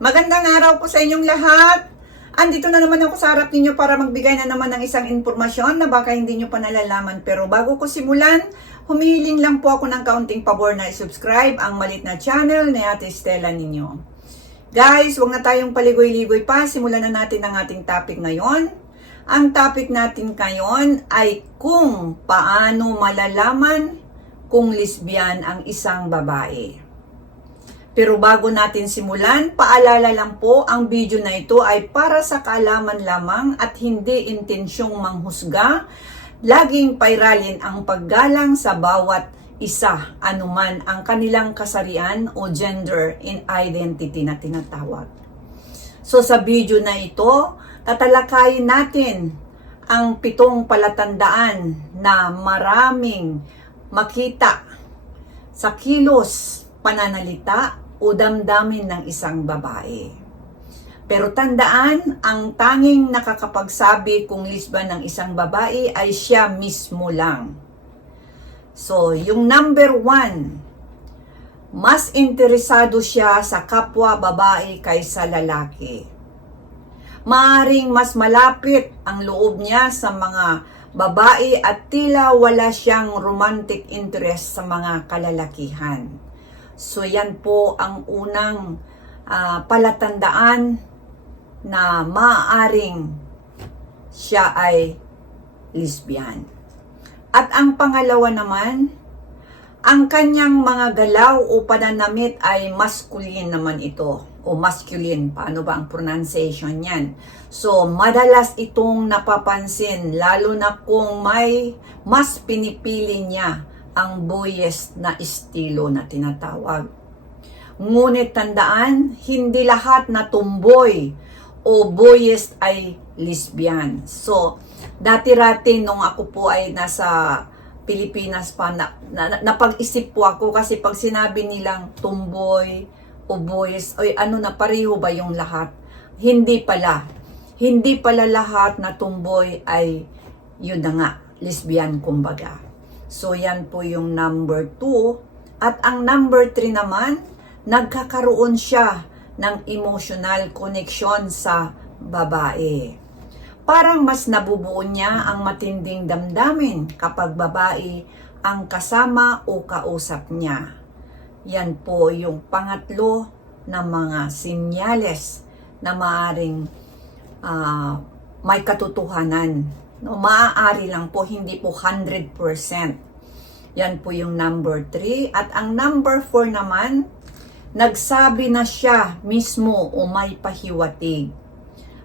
Magandang araw po sa inyong lahat. Andito na naman ako sa harap ninyo para magbigay na naman ng isang impormasyon na baka hindi nyo pa nalalaman. Pero bago ko simulan, humihiling lang po ako ng kaunting pabor na i-subscribe ang malit na channel ni Ate Stella ninyo. Guys, huwag na tayong paligoy-ligoy pa. Simulan na natin ang ating topic ngayon. Ang topic natin ngayon ay kung paano malalaman kung lesbian ang isang babae. Pero bago natin simulan, paalala lang po, ang video na ito ay para sa kaalaman lamang at hindi intensyong manghusga. Laging pairalin ang paggalang sa bawat isa, anuman ang kanilang kasarian o gender in identity na tinatawag. So sa video na ito, tatalakayin natin ang pitong palatandaan na maraming makita sa kilos, pananalita o damdamin ng isang babae. Pero tandaan, ang tanging nakakapagsabi kung lesbian ng isang babae ay siya mismo lang. So, yung number one, mas interesado siya sa kapwa babae kaysa lalaki. Maaring mas malapit ang loob niya sa mga babae at tila wala siyang romantic interest sa mga kalalakihan. So yan po ang unang ah, palatandaan na maaaring siya ay lesbian. At ang pangalawa naman, ang kanyang mga galaw o pananamit ay masculine naman ito o masculine. Paano ba ang pronunciation niyan? So, madalas itong napapansin lalo na kung may mas pinipili niya ang boyish na estilo na tinatawag. Ngunit tandaan, hindi lahat na tumboy o boyish ay lesbian. So, dati-rati nung ako po ay nasa Pilipinas pa, na, na, napag-isip po ako kasi pag sinabi nilang tumboy o boys, oy ano na pareho ba yung lahat? Hindi pala. Hindi pala lahat na tumboy ay yun na nga, lesbian kumbaga. So yan po yung number 2. At ang number 3 naman, nagkakaroon siya ng emotional connection sa babae parang mas nabubuo niya ang matinding damdamin kapag babae ang kasama o kausap niya. Yan po yung pangatlo na mga sinyales na maaring ah, may katotohanan. No, maaari lang po, hindi po 100%. Yan po yung number 3. At ang number 4 naman, nagsabi na siya mismo o may pahiwatig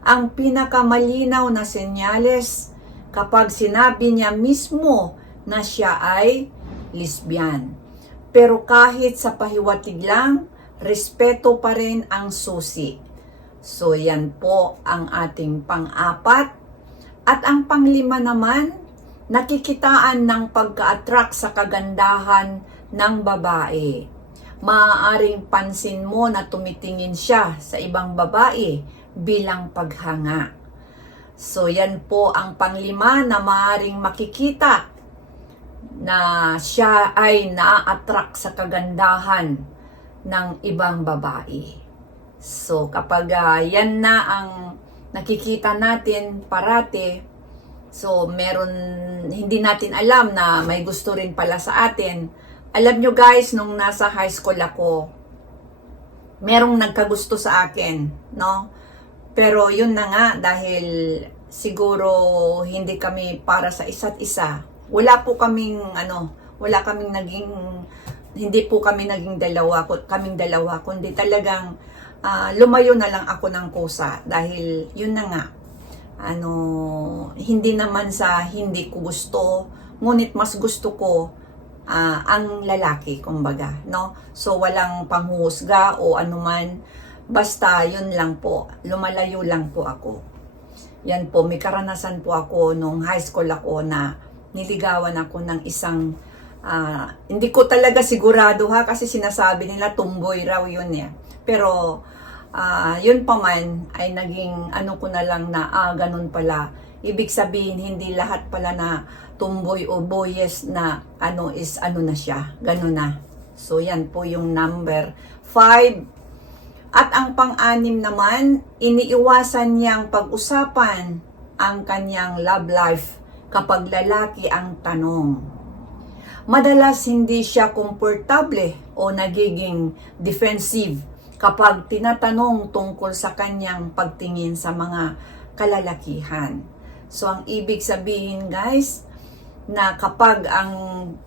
ang pinakamalinaw na senyales kapag sinabi niya mismo na siya ay lesbian. Pero kahit sa pahiwatig lang, respeto pa rin ang susi. So yan po ang ating pang-apat. At ang panglima naman, nakikitaan ng pagka-attract sa kagandahan ng babae. Maaaring pansin mo na tumitingin siya sa ibang babae bilang paghanga. So yan po ang panglima na maaring makikita na siya ay na-attract sa kagandahan ng ibang babae. So kapag ah, yan na ang nakikita natin parate, so meron hindi natin alam na may gusto rin pala sa atin. Alam nyo guys, nung nasa high school ako, merong nagkagusto sa akin, no? Pero yun na nga, dahil siguro hindi kami para sa isa't isa. Wala po kaming, ano, wala kaming naging, hindi po kami naging dalawa, kaming dalawa, kundi talagang ah, lumayo na lang ako ng kusa. Dahil yun na nga, ano, hindi naman sa hindi ko gusto, ngunit mas gusto ko ah, ang lalaki, kumbaga, no? So, walang panghuhusga o anuman, Basta, yun lang po. Lumalayo lang po ako. Yan po, may karanasan po ako nung high school ako na niligawan ako ng isang, ah, hindi ko talaga sigurado ha, kasi sinasabi nila tumboy raw yun eh. Pero, ah, yun pa man, ay naging ano ko na lang na, ah, ganun pala. Ibig sabihin, hindi lahat pala na tumboy o boyes na ano is ano na siya. Ganun na. So, yan po yung number 5 At ang pang-anim naman, iniiwasan niyang pag-usapan ang kanyang love life kapag lalaki ang tanong. Madalas hindi siya komportable o nagiging defensive kapag tinatanong tungkol sa kanyang pagtingin sa mga kalalakihan. So ang ibig sabihin guys, na kapag ang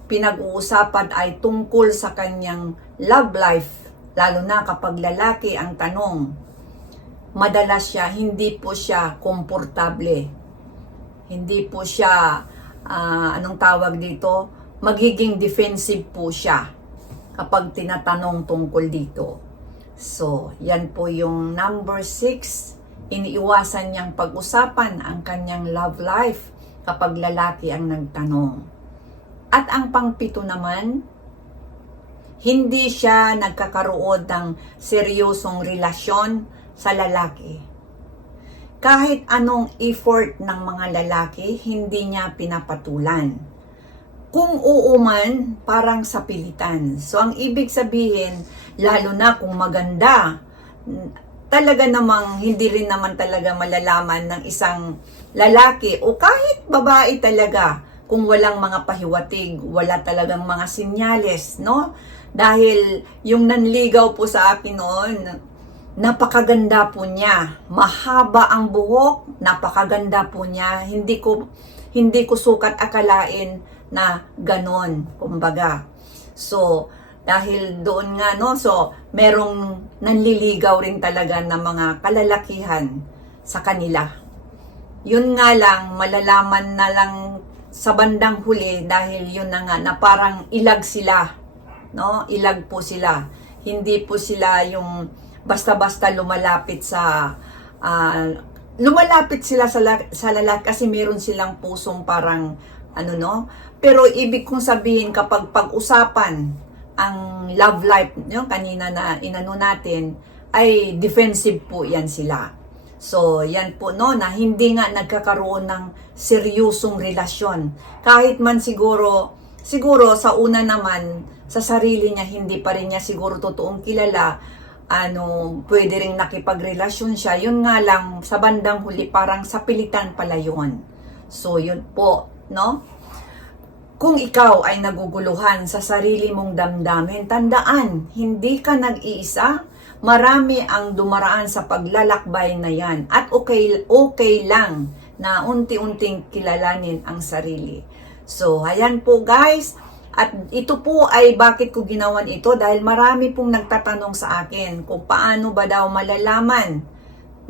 pinag-uusapan ay tungkol sa kanyang love life, lalo na kapag lalaki ang tanong, madalas siya, hindi po siya komportable. Hindi po siya, ah, anong tawag dito, magiging defensive po siya kapag tinatanong tungkol dito. So, yan po yung number six. Iniiwasan niyang pag-usapan ang kanyang love life kapag lalaki ang nagtanong. At ang pangpito naman, hindi siya nagkakaroon ng seryosong relasyon sa lalaki. Kahit anong effort ng mga lalaki, hindi niya pinapatulan. Kung uuman, parang sa pilitan. So, ang ibig sabihin, lalo na kung maganda, talaga namang hindi rin naman talaga malalaman ng isang lalaki o kahit babae talaga kung walang mga pahiwatig, wala talagang mga sinyales, no? Dahil yung nanligaw po sa akin noon, napakaganda po niya. Mahaba ang buhok, napakaganda po niya. Hindi ko hindi ko sukat akalain na ganon, kumbaga. So, dahil doon nga, no, so, merong nanliligaw rin talaga ng mga kalalakihan sa kanila. Yun nga lang, malalaman na lang sa bandang huli dahil yun na nga, na parang ilag sila. No? Ilag po sila. Hindi po sila yung basta-basta lumalapit sa ah, lumalapit sila sa, la- sa lalaki kasi meron silang pusong parang ano no pero ibig kong sabihin kapag pag-usapan ang love life yung kanina na inano natin ay defensive po yan sila so yan po no na hindi nga nagkakaroon ng seryosong relasyon kahit man siguro siguro sa una naman sa sarili niya hindi pa rin niya siguro totoong kilala ano, pwede ring nakipagrelasyon siya. Yun nga lang, sa bandang huli, parang sa pilitan pala yun. So, yun po, no? Kung ikaw ay naguguluhan sa sarili mong damdamin, tandaan, hindi ka nag-iisa. Marami ang dumaraan sa paglalakbay na yan. At okay, okay lang na unti-unting kilalanin ang sarili. So, ayan po guys. At ito po ay bakit ko ginawan ito dahil marami pong nagtatanong sa akin kung paano ba daw malalaman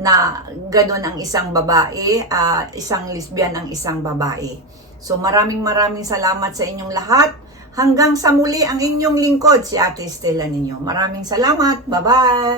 na ganun ang isang babae, ah, isang lesbian ang isang babae. So maraming maraming salamat sa inyong lahat. Hanggang sa muli ang inyong lingkod, si Ate Stella ninyo. Maraming salamat. Bye-bye!